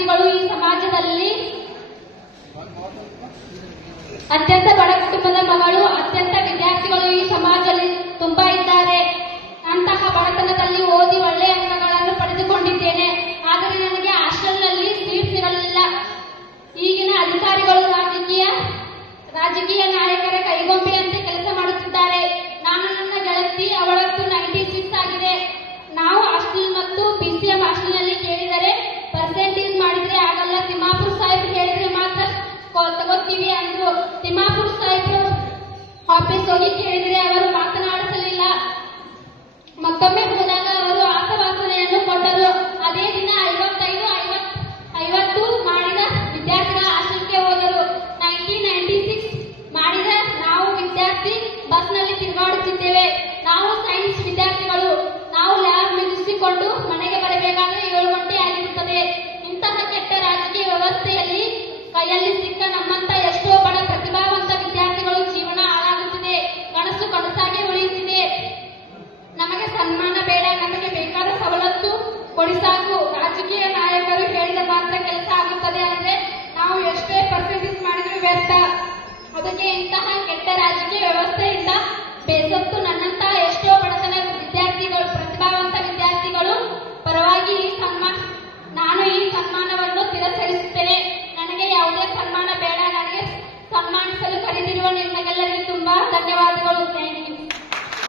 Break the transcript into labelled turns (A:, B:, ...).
A: ವಿದ್ಯಾರ್ಥಿಗಳು ಈ ಸಮಾಜದಲ್ಲಿ ಅತ್ಯಂತ ಬಡ ಕುಟುಂಬದ ಮಗಳು, ಅತ್ಯಂತ ವಿದ್ಯಾರ್ಥಿಗಳು ಈ ಸಮಾಜದಲ್ಲಿ ತುಂಬಾ ಇದ್ದಾರೆ. ಅಂತಹ ಬಡತನದಲ್ಲಿ ಅಂದ್ರು ತಿಮ್ಮಾಪುರ್ ಸಾಹೇಬ್ರು ಆಫೀಸ್ ಹೋಗಿ ಕೇಳಿದ್ರೆ ಅವರು ಮಾತನಾಡಿಸಲಿಲ್ಲ. ಮತ್ತೊಮ್ಮೆ ಹೋದಾಗ ಅವರು ಆಸವಾಸನೆಯನ್ನು ಕೊಟ್ಟರು. ಅದೇ ದಿನ ಐವತ್ತೈದು ಐವತ್ ಐವತ್ತು ಮಾಡಿದ ವಿದ್ಯಾರ್ಥಿಗಳ ಆಶ್ರಮಕ್ಕೆ ಹೋದರು. ನೈನ್ಟೀನ್ ನೈನ್ಟಿ ಸಿಕ್ಸ್ ಮಾಡಿದ ನಾವು ವಿದ್ಯಾರ್ಥಿ ಬಸ್ನಲ್ಲಿ ತಿರುಗಾಡುತ್ತಿದ್ದೇವೆ. ನಾವು ಸೈನ್ಸ್ ವಿದ್ಯಾರ್ಥಿಗಳು ಮುಂದೆ ಎಂತಹ ಕೆಟ್ಟ